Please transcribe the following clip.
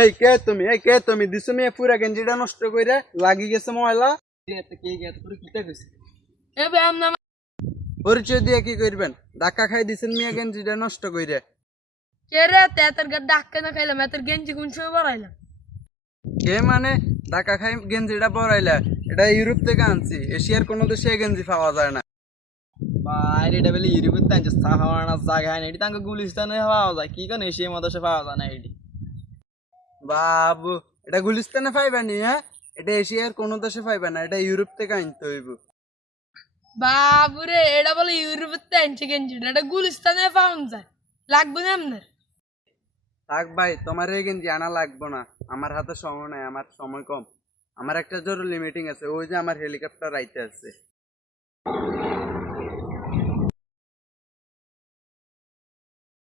এই কে তুমি দিছো মেয়ে পুরা গেঞ্জিটা নষ্ট কইরা লাগি গেছে ময়লা। এ ব্যায়াম নাম পরিচয় দিয়ে কি করবেন? ধাক্কা খাই দিছেন মেয়ে গেঞ্জিটা নষ্ট কইরা। কে রে তেতার গা ডাক্কা না খাইলাম এত গেঞ্জি কোন সময় বাড়াইলাম। কে মানে ধাক্কা খাই গেঞ্জিটা পরাইলা? এটা ইউরোপ থেকে আনছি, এশিয়ার কোনো দেশে এই গেঞ্জি পাওয়া যায় না। বাইরে এটা বলে ইউরোপের তাই চা খাওয়ার না জায়গা হয় না, এটি তাকে গুলিস্তানে পাওয়া যায়, কি কেন এশিয়ার মধ্যে পাওয়া যায় না এটি। বাবু, এটা গুলিস্তানে পাইবানি? হ্যাঁ, এটা এশিয়ার কোনো দেশে পাইবা না, এটা ইউরোপ থেকে আনতে হইব। বাবুরে এটা বলে ইউরোপের তো আনছে গেঞ্জি, এটা গুলিস্তানে পাওয়া যায়, লাগবে না আপনার? থাক ভাই, তোমার এই গেঞ্জি আনা লাগবো না, আমার হাতে সময় নাই, আমার সময় কম। আমার একটা জরুরি মিটিং আছে, ওই যে আমার হেলিকপ্টার আইতে আছে।